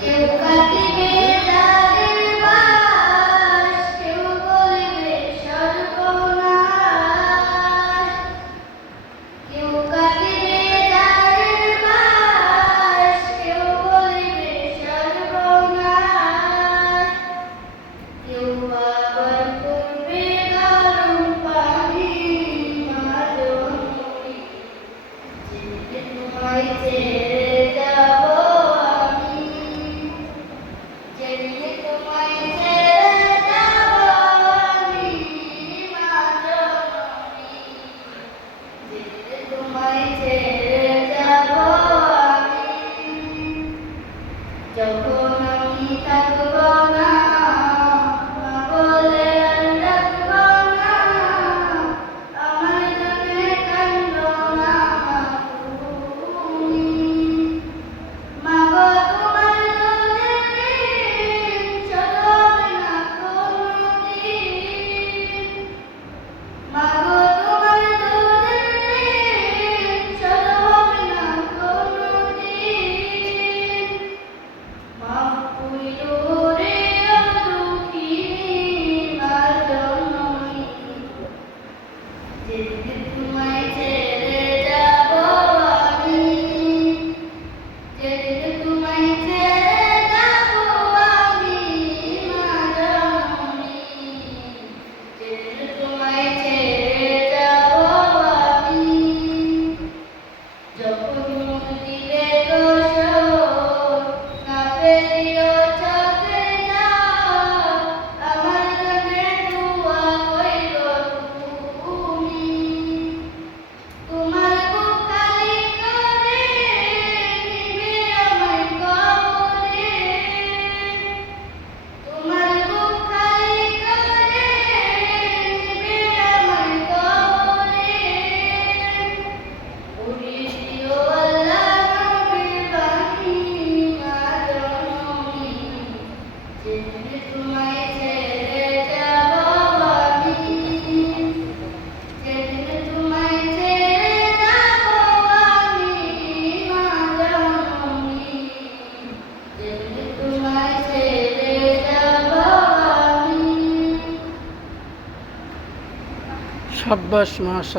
কেউ কাটিবে তাদের বাস, কেউ বলিবে সর্বনাশ। কেউ কাটিবে তাদের বাস, কেউ বলিবে সর্বনাশ। কেউ আবার করবে গরম পানি, মা জননী যেদিকে তোমায় ছেড়ে যাব আমি, যেদিকে তোমায় ছেড়ে যাব আমি, মা জননী যেদিকে তোমায় ছেড়ে যাব আমি। যখন আমি থাকব না, মা বলে আর ডাকব না, আমার জন্যে কাঁদো না মা তুমি। মা গো তোমার দুধের ঋণ শোধ হবে না কোনদিন। মা গো তোমার দুধের ঋণ শোধ হবে না কোনদিন। মাফ কইরো রে ও দুঃখিনী মা জননী, যেদিকে তোমায় ছেড়ে যাব আমি, যেদিকে তোমায় ছেড়ে যাব আমি, মা জননী যেদিকে তোমায় ছেড়ে যাব আমি। যখন মুখ দিবে দোসর, না ফেলিও চোখের জল, আমার জন্যে দোয়া কইরো তুমি। তোমার বুক খালি করে নিবে আমায় কবরে, তোমার বুক খালি করে নিবে আমায় কবরে। উড়িয়ে দিও আল্লাহ নবীর বাণী, মা জননী যেদিকে তোমায় ছেড়ে যাব আমি, যেদিকে তোমায় ছেড়ে যাব আমি, মা জননী যেদিকে তোমায় ছেড়ে যাব আমি। সাব্বাস মাশাআল্লাহ।